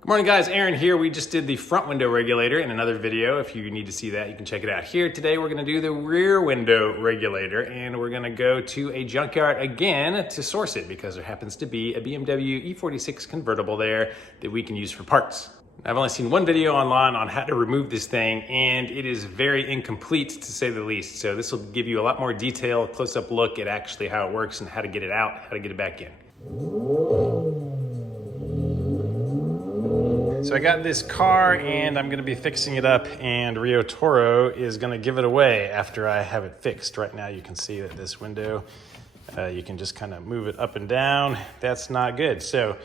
Good morning guys, Aaron here. We just did the front window regulator in another video. If you need to see that, you can check it out here. Today we're gonna do the rear window regulator, and we're gonna go to a junkyard again to source it because there happens to be a BMW E46 convertible there that we can use for parts. I've only seen one video online on how to remove this thing, and it is very incomplete to say the least. So this will give you a lot more detail, close-up look at actually how it works and how to get it out, how to get it back in. So I got this car and I'm gonna be fixing it up, and Rio Toro is gonna give it away after I have it fixed. Right now you can see that this window, you can just kind of move it up and down. That's not good. So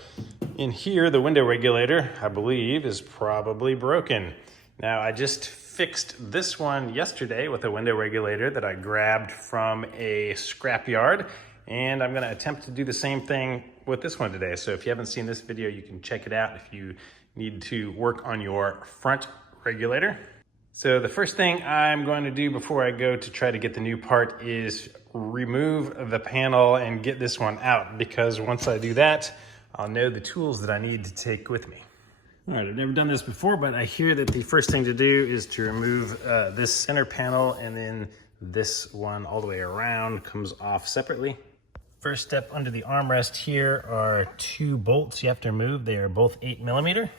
in here, the window regulator, I believe, is probably broken. Now I just fixed this one yesterday with a window regulator that I grabbed from a scrap yard, and I'm gonna attempt to do the same thing with this one today. So if you haven't seen this video, you can check it out if you need to work on your front regulator. So the first thing I'm going to do before I go to try to get the new part is remove the panel and get this one out, because once I do that, I'll know the tools that I need to take with me. All right, I've never done this before, but I hear that the first thing to do is to remove this center panel, and then this one all the way around comes off separately. First step, under the armrest here are two bolts you have to remove. They are both 8mm.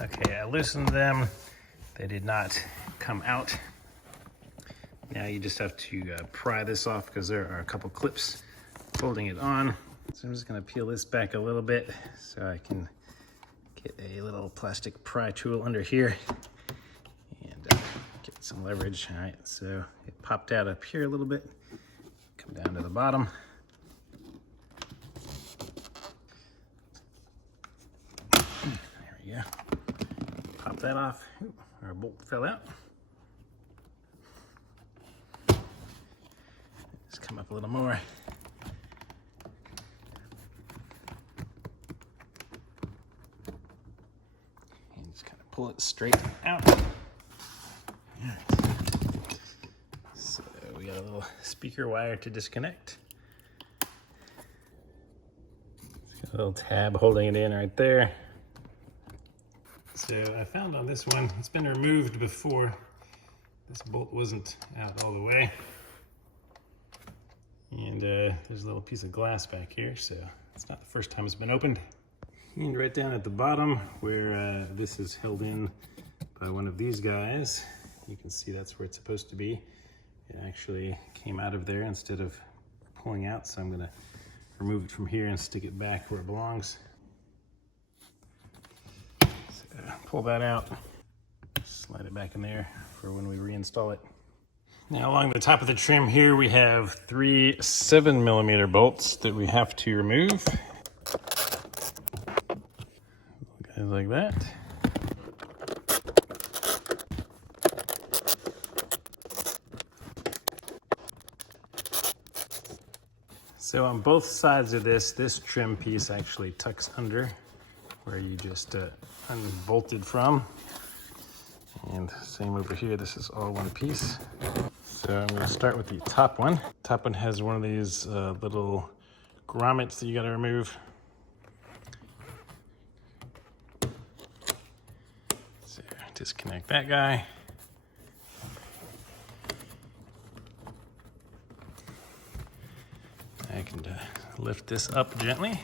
Okay, I loosened them. They did not come out. Now you just have to pry this off because there are a couple clips holding it on. So I'm just gonna peel this back a little bit so I can get a little plastic pry tool under here and get some leverage. All right, so it popped out up here a little bit. Come down to the bottom. There we go. Pop that off. Ooh, our bolt fell out. Just come up a little more. And just kind of pull it straight out. So we got a little speaker wire to disconnect. It's got a little tab holding it in right there. So I found on this one, it's been removed before. This bolt wasn't out all the way. And there's a little piece of glass back here, so it's not the first time it's been opened. And right down at the bottom where this is held in by one of these guys, you can see that's where it's supposed to be. It actually came out of there instead of pulling out, so I'm gonna remove it from here and stick it back where it belongs. Pull that out, slide it back in there for when we reinstall it. Now along the top of the trim here, we have 3 7mm bolts that we have to remove. Guys like that. So on both sides of this trim piece actually tucks under where you just unbolted from. And same over here, this is all one piece. So I'm gonna start with the top one. Top one has one of these little grommets that you gotta remove. So disconnect that guy. I can lift this up gently.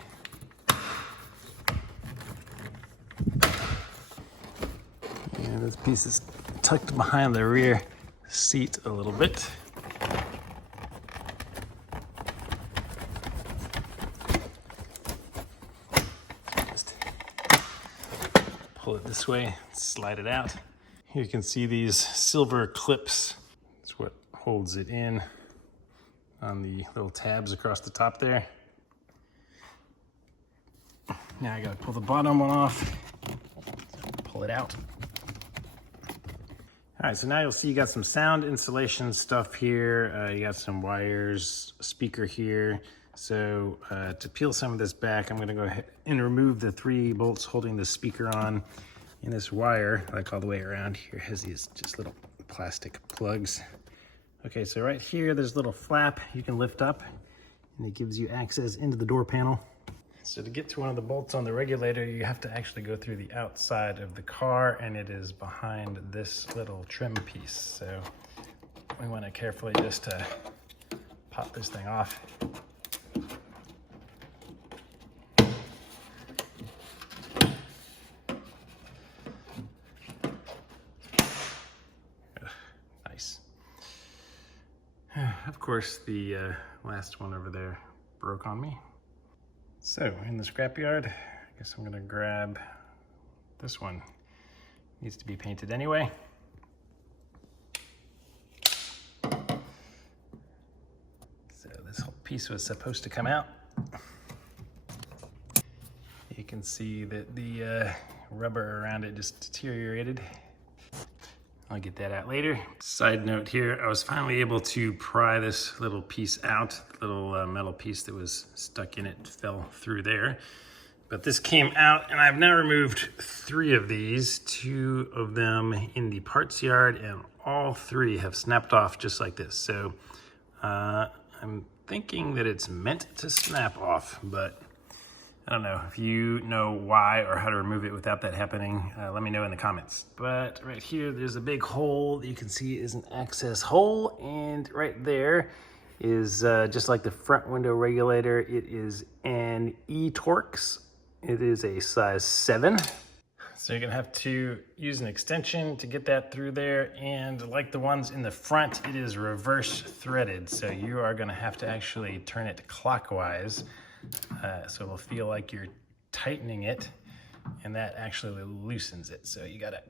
And this piece is tucked behind the rear seat a little bit. Just pull it this way, slide it out. Here you can see these silver clips. That's what holds it in on the little tabs across the top there. Now I gotta pull the bottom one off, pull it out. All right, so now you'll see you got some sound insulation stuff here. You got some wires, a speaker here. So to peel some of this back, I'm gonna go ahead and remove the 3 bolts holding the speaker on. And this wire, like all the way around here, has these just little plastic plugs. Okay, so right here, there's a little flap you can lift up, and it gives you access into the door panel. So to get to one of the bolts on the regulator, you have to actually go through the outside of the car, and it is behind this little trim piece. So we want to carefully just pop this thing off. Nice. Of course, the last one over there broke on me. So in the scrapyard, I guess I'm gonna grab this one. Needs to be painted anyway. So this whole piece was supposed to come out. You can see that the rubber around it just deteriorated. I'll get that out later. Side note here, I was finally able to pry this little piece out. The little metal piece that was stuck in it fell through there. But this came out, and I've now removed 3 of these, 2 of them in the parts yard, and all 3 have snapped off just like this. So I'm thinking that it's meant to snap off, but I don't know. If you know why or how to remove it without that happening, let me know in the comments. But right here, there's a big hole that you can see is an access hole. And right there is, just like the front window regulator, it is an E46. It is a size 7. So you're gonna have to use an extension to get that through there. And like the ones in the front, it is reverse threaded. So you are gonna have to actually turn it clockwise. So it'll feel like you're tightening it, and that actually loosens it. So you gotta,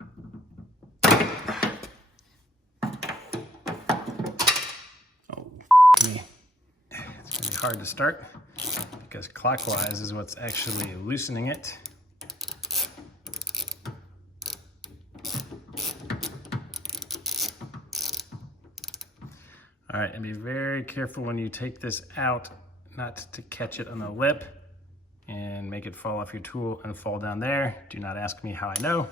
oh, me. It's gonna be hard to start because clockwise is what's actually loosening it. All right, and be very careful when you take this out not to catch it on the lip and make it fall off your tool and fall down there. Do not ask me how I know.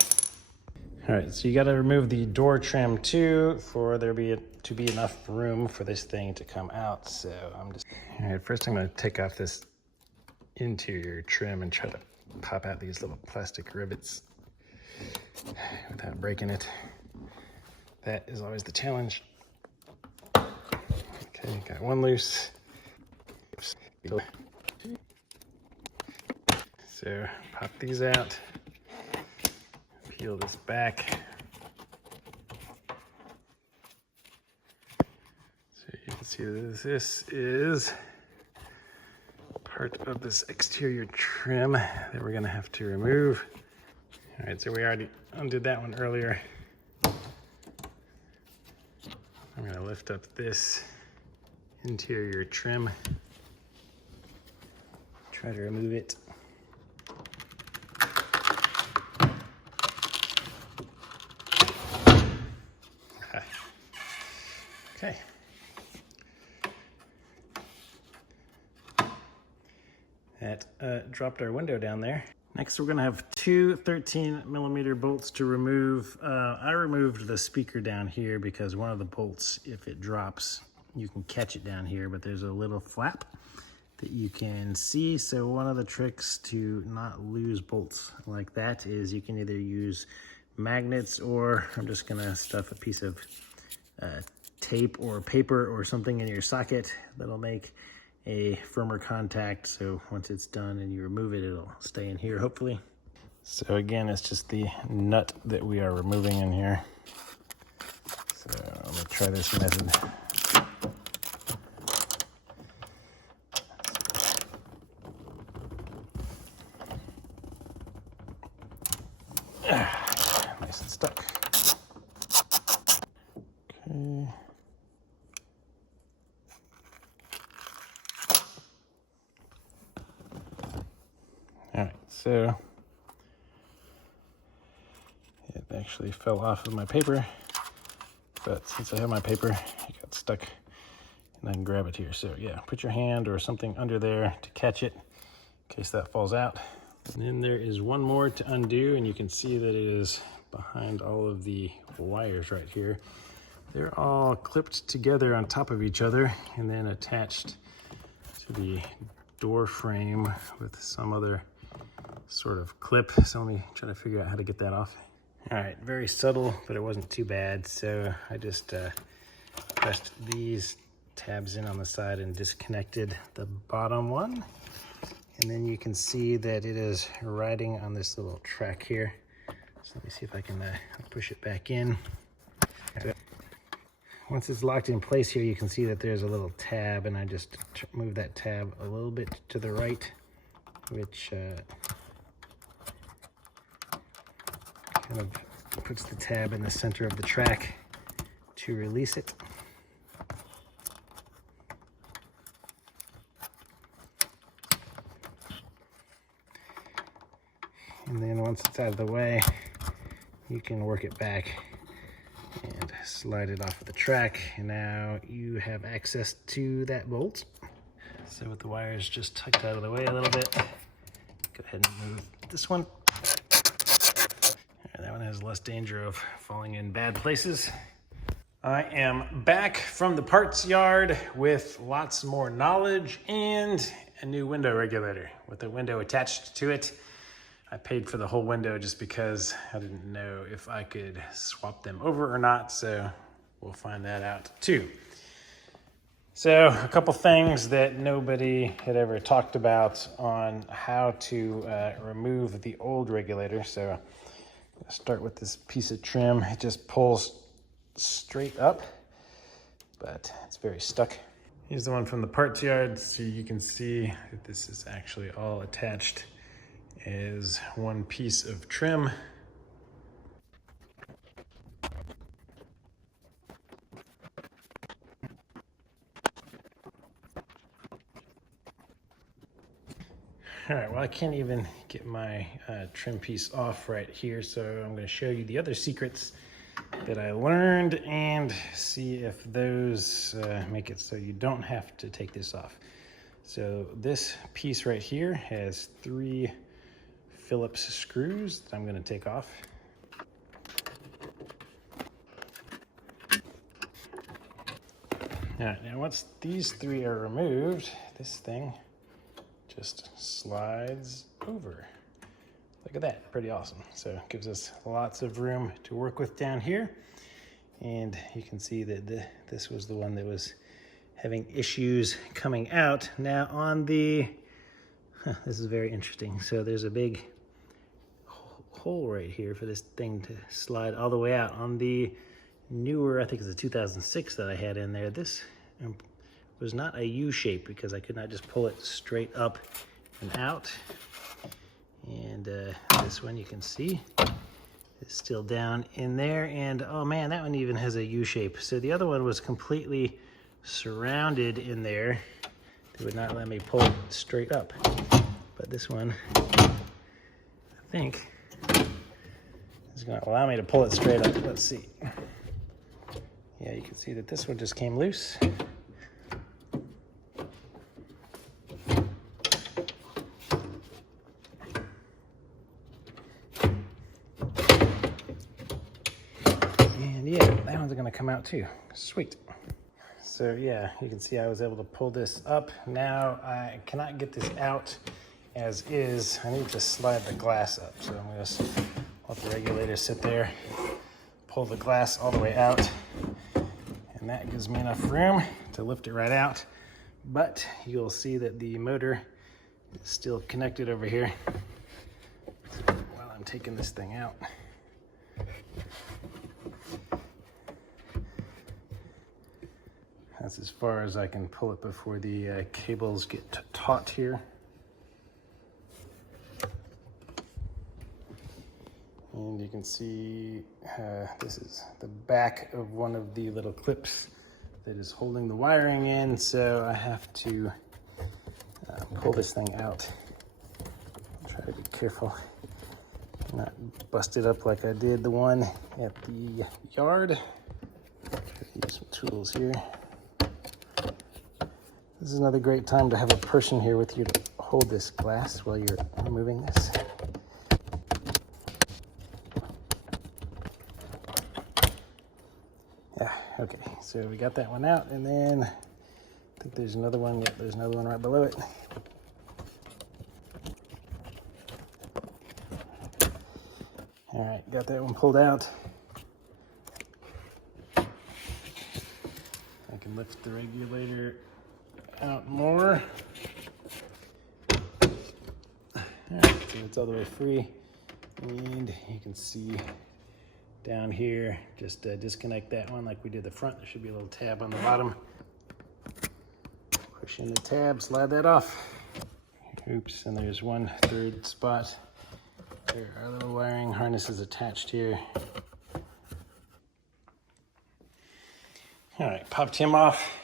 All right, so you gotta remove the door trim too for there to be enough room for this thing to come out. So I'm just, all right, first I'm gonna take off this interior trim and try to pop out these little plastic rivets without breaking it. That is always the challenge. Okay, got one loose. So pop these out, peel this back. So you can see that this is part of this exterior trim that we're gonna have to remove. All right, so we already undid that one earlier. I'm gonna lift up this interior trim. Try to remove it. Okay. That dropped our window down there. Next, we're gonna have 2 13mm bolts to remove. I removed the speaker down here because one of the bolts, if it drops, you can catch it down here, but there's a little flap that you can see. So one of the tricks to not lose bolts like that is you can either use magnets, or I'm just gonna stuff a piece of tape or paper or something in your socket that'll make a firmer contact. So once it's done and you remove it, it'll stay in here hopefully. So again, it's just the nut that we are removing in here. So I'm gonna try this method. Nice and stuck. Okay. All right, so it actually fell off of my paper, but since I have my paper, it got stuck and I can grab it here. So yeah, put your hand or something under there to catch it in case that falls out. And then there is one more to undo, and you can see that it is behind all of the wires right here. They're all clipped together on top of each other and then attached to the door frame with some other sort of clip. So let me try to figure out how to get that off. All right, very subtle, but it wasn't too bad. So I just pressed these tabs in on the side and disconnected the bottom one. And then you can see that it is riding on this little track here. So let me see if I can push it back in. Once it's locked in place here, you can see that there's a little tab, and I just move that tab a little bit to the right, which kind of puts the tab in the center of the track to release it. And then once it's out of the way, you can work it back and slide it off of the track. And now you have access to that bolt. So with the wires just tucked out of the way a little bit, go ahead and move this one. That one has less danger of falling in bad places. I am back from the parts yard with lots more knowledge and a new window regulator with a window attached to it. I paid for the whole window just because I didn't know if I could swap them over or not, so we'll find that out too. So a couple things that nobody had ever talked about on how to remove the old regulator. So I'll start with this piece of trim. It just pulls straight up, but it's very stuck. Here's the one from the parts yard. So you can see that this is actually all attached as one piece of trim. All right, well, I can't even get my trim piece off right here, so I'm going to show you the other secrets that I learned and see if those make it so you don't have to take this off. So this piece right here has 3 Phillips screws that I'm going to take off. All right, now once these 3 are removed, this thing just slides over. Look at that, pretty awesome. So it gives us lots of room to work with down here. And you can see that this was the one that was having issues coming out. Now on the, this is very interesting. So there's a big hole right here for this thing to slide all the way out. On the newer, I think it's a 2006 that I had in there, this was not a U shape because I could not just pull it straight up and out. And this one you can see is still down in there, and oh man, that one even has a U shape. So the other one was completely surrounded in there. They would not let me pull it straight up, but this one I think is going to allow me to pull it straight up. Let's see. Yeah, you can see that this one just came loose. And yeah, that one's going to come out too. Sweet. So yeah, you can see I was able to pull this up. Now I cannot get this out as is. I need to slide the glass up. So I'm going to let the regulator sit there, pull the glass all the way out, and that gives me enough room to lift it right out. But you'll see that the motor is still connected over here. So while I'm taking this thing out, that's as far as I can pull it before the cables get taut here. And you can see this is the back of one of the little clips that is holding the wiring in. So I have to pull this thing out. Try to be careful, not bust it up like I did the one at the yard. Use some tools here. This is another great time to have a person here with you to hold this glass while you're removing this. Yeah, So we got that one out, and then I think there's another one. Yep, there's another one right below it. All right, got that one pulled out. I can lift the regulator out more. All right, so it's all the way free. And you can see down here, just disconnect that one like we did the front. There should be a little tab on the bottom. Push in the tab, slide that off. Oops, and there's 1/3 spot. There are little wiring harnesses attached here. All right, popped him off.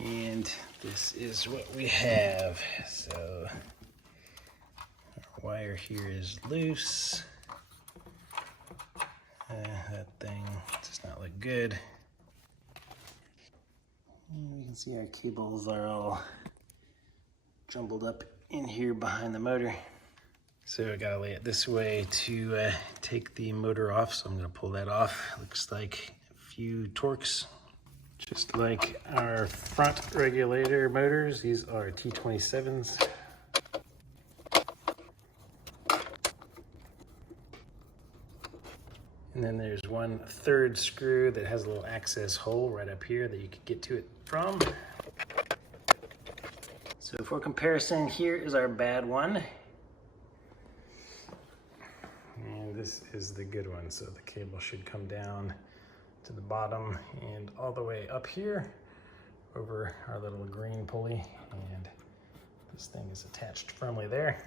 And this is what we have. So our wire here is loose. That thing does not look good. And you can see our cables are all jumbled up in here behind the motor. So I gotta lay it this way to take the motor off. So I'm gonna pull that off. Looks like a few torques. Just like our front regulator motors, these are T27s. And then there's 1/3 screw that has a little access hole right up here that you can get to it from. So for comparison, here is our bad one. And this is the good one. So the cable should come down to the bottom and all the way up here over our little green pulley. And this thing is attached firmly there.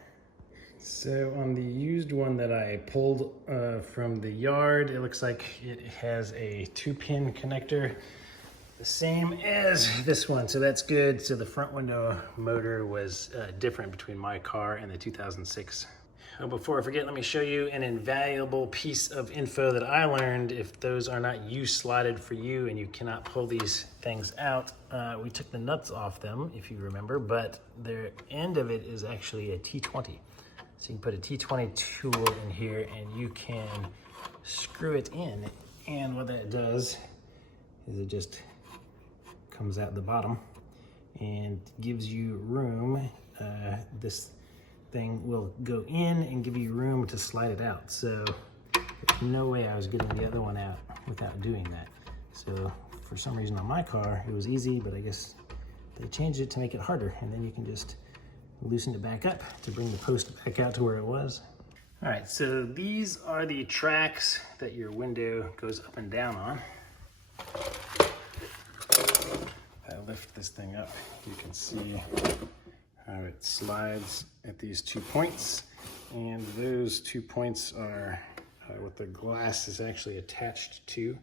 So on the used one that I pulled from the yard, it looks like it has a 2-pin connector, the same as this one, so that's good. So the front window motor was different between my car and the 2006. Oh, before I forget, let me show you an invaluable piece of info that I learned. If those are not U-slotted for you and you cannot pull these things out, we took the nuts off them, if you remember, but the end of it is actually a T20. So you can put a T20 tool in here and you can screw it in. And what that does is it just comes out the bottom and gives you room. This thing will go in and give you room to slide it out. So there's no way I was getting the other one out without doing that. So for some reason on my car, it was easy, but I guess they changed it to make it harder. And then you can just loosen it back up to bring the post back out to where it was. All right, so these are the tracks that your window goes up and down on. If I lift this thing up, you can see how it slides at these 2 points. And those 2 points are what the glass is actually attached to.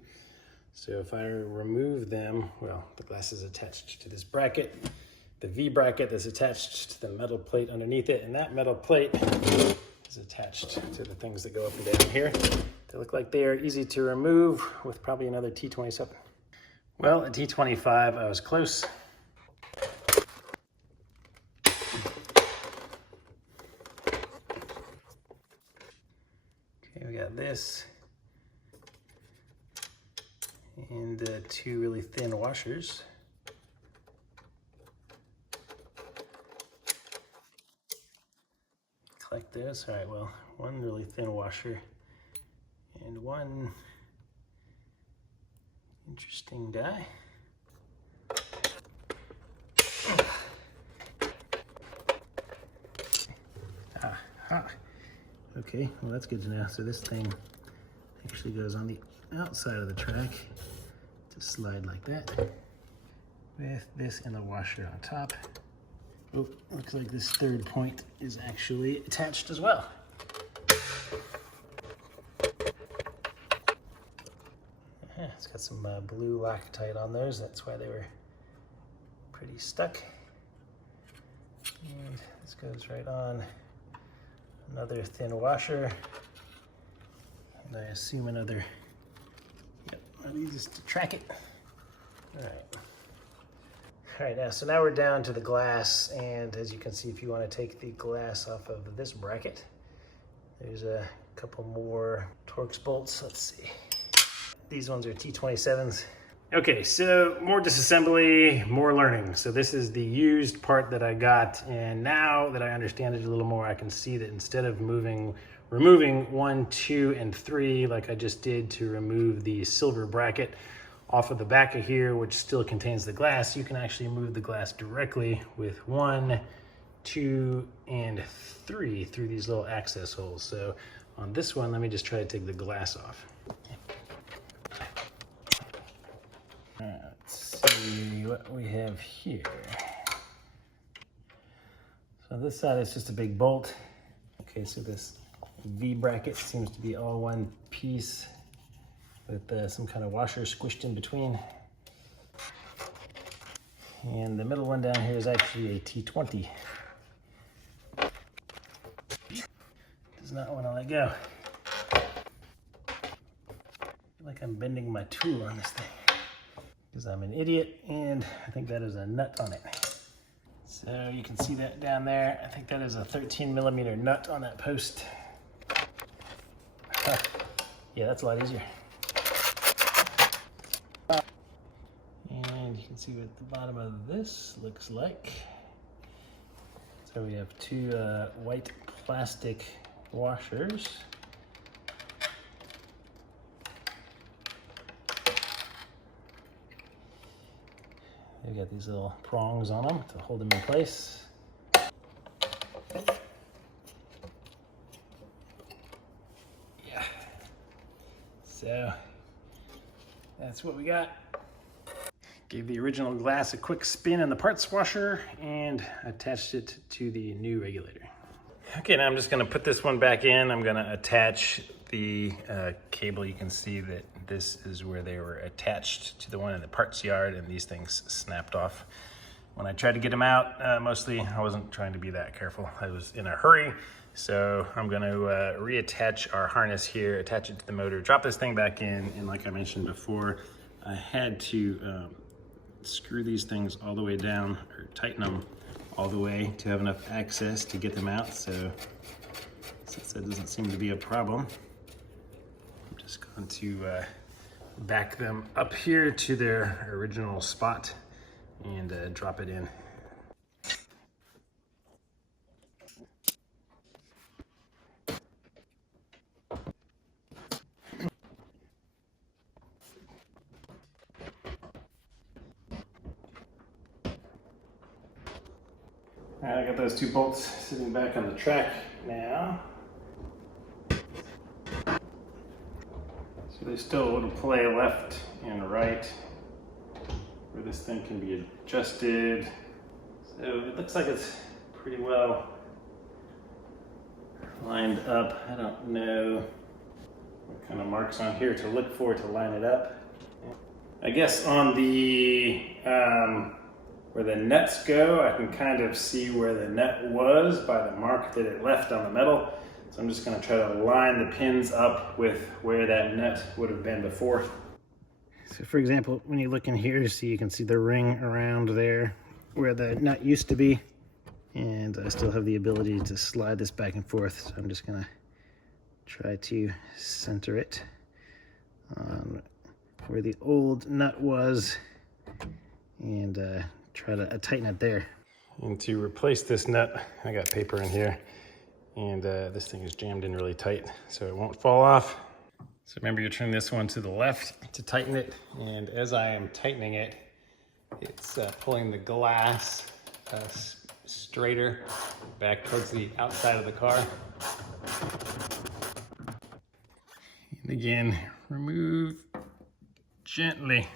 So if I remove them, well, the glass is attached to this bracket, the V bracket that's attached to the metal plate underneath it, and that metal plate is attached to the things that go up and down here. They look like they are easy to remove with probably another T27. Well, at T25, I was close. Okay, we got this, and 2 really thin washers. Like this. All right, well, 1 really thin washer and 1 interesting die. Aha. Okay, well, that's good to know. So this thing actually goes on the outside of the track to slide like that with this and the washer on top. Oh, looks like this 3rd point is actually attached as well. It's got some blue Loctite on those. That's why they were pretty stuck. And this goes right on another thin washer. And I assume another, yep, I'll use this to track it. All right. All right, so now we're down to the glass, and as you can see, if you want to take the glass off of this bracket, there's a couple more Torx bolts. Let's see. These ones are T27s. Okay, so more disassembly, more learning. So this is the used part that I got, and now that I understand it a little more, I can see that instead of removing 1, 2, and 3, like I just did to remove the silver bracket off of the back of here, which still contains the glass, you can actually move the glass directly with 1, 2, and 3 through these little access holes. So on this one, let me just try to take the glass off. Let's see what we have here. So this side is just a big bolt. Okay, so this V bracket seems to be all one piece with some kind of washer squished in between. And the middle one down here is actually a T20. Does not want to let go. I feel like I'm bending my tool on this thing, because I'm an idiot, and I think that is a nut on it. So you can see that down there. I think that is a 13mm nut on that post. Yeah, that's a lot easier. And you can see what the bottom of this looks like. So we have two white plastic washers. They've got these little prongs on them to hold them in place. Yeah. So that's what we got. Gave the original glass a quick spin in the parts washer and attached it to the new regulator. Okay, now I'm just gonna put this one back in. I'm gonna attach the cable. You can see that this is where they were attached to the one in the parts yard, and these things snapped off. When I tried to get them out, mostly I wasn't trying to be that careful. I was in a hurry. So I'm gonna reattach our harness here, attach it to the motor, drop this thing back in, and like I mentioned before, I had to screw these things all the way down, or tighten them all the way to have enough access to get them out. So since that doesn't seem to be a problem, I'm just going to back them up here to their original spot and drop it in. All right, I got those two bolts sitting back on the track now. So there's still a little play left and right where this thing can be adjusted. So it looks like it's pretty well lined up. I don't know what kind of marks on here to look for to line it up. I guess on the where the nuts go, I can kind of see where the nut was by the mark that it left on the metal. So I'm just gonna try to line the pins up with where that nut would have been before. So for example, when you look in here, you can see the ring around there where the nut used to be. And I still have the ability to slide this back and forth. So I'm just gonna try to center it on where the old nut was and try to tighten it there. And to replace this nut, I got paper in here, and this thing is jammed in really tight so it won't fall off. So remember, you turn this one to the left to tighten it, and as I am tightening it, it's pulling the glass straighter back towards the outside of the car. And again, remove gently.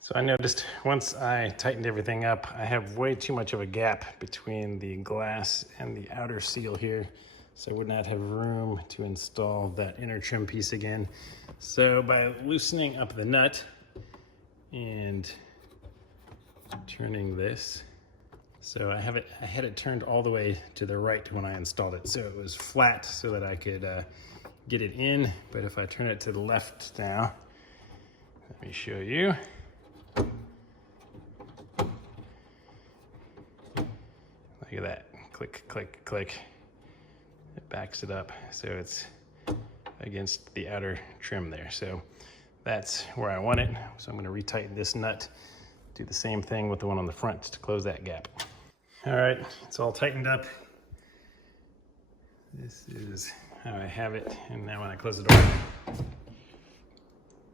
So I noticed once I tightened everything up, I have way too much of a gap between the glass and the outer seal here. So I would not have room to install that inner trim piece again. So by loosening up the nut and turning this, so I had it turned all the way to the right when I installed it. So it was flat so that I could get it in. But if I turn it to the left now, let me show you. Look at that, click, click, click. It backs it up so it's against the outer trim there. So that's where I want it. So I'm going to retighten this nut, do the same thing with the one on the front to close that gap. All right, it's all tightened up. This is how I have it. And now when I close the door,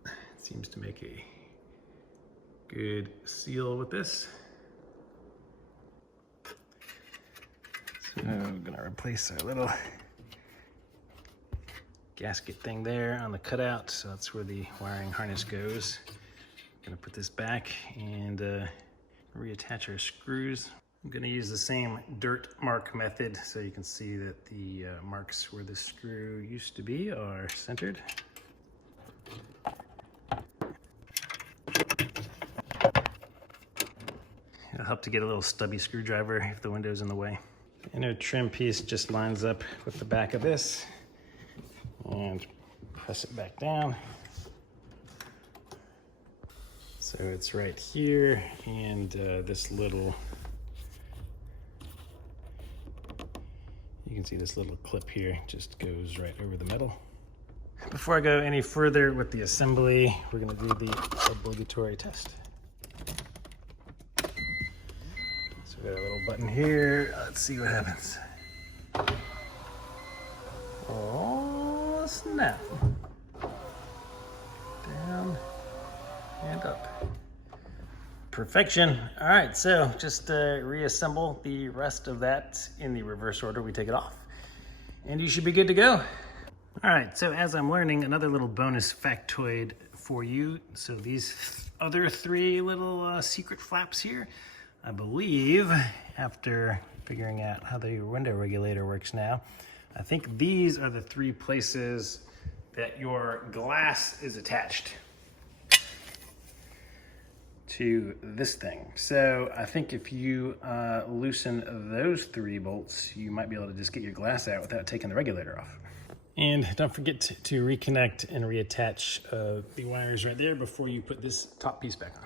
it seems to make a good seal with this. So I'm gonna replace our little gasket thing there on the cutout. So that's where the wiring harness goes. I'm gonna put this back and reattach our screws. I'm gonna use the same dirt mark method so you can see that the marks where the screw used to be are centered. It'll help to get a little stubby screwdriver if the window's in the way. The inner trim piece just lines up with the back of this, and press it back down. So it's right here, and this little, you can see this little clip here just goes right over the metal. Before I go any further with the assembly, we're gonna do the obligatory test. So we got a little button here. Let's see what happens. Oh, snap. Down and up. Perfection. All right, so just reassemble the rest of that in the reverse order we take it off, and you should be good to go. All right, so as I'm learning, another little bonus factoid for you. So these other three little secret flaps here, I believe, after figuring out how the window regulator works now, I think these are the three places that your glass is attached to this thing. So I think if you loosen those three bolts, you might be able to just get your glass out without taking the regulator off. And don't forget to reconnect and reattach the wires right there before you put this top piece back on.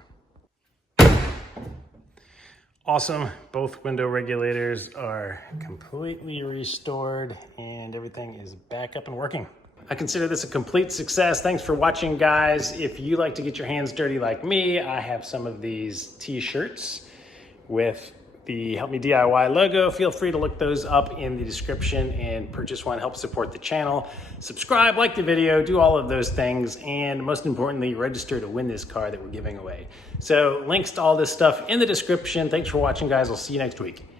Awesome, both window regulators are completely restored and everything is back up and working. I consider this a complete success. Thanks for watching, guys. If you like to get your hands dirty like me, I have some of these t-shirts with the Help Me DIY logo. Feel free to look those up in the description and purchase one. Help support the channel. Subscribe, like the video, do all of those things, and most importantly, register to win this car that we're giving away. So links to all this stuff in the description. Thanks for watching, guys. I'll see you next week.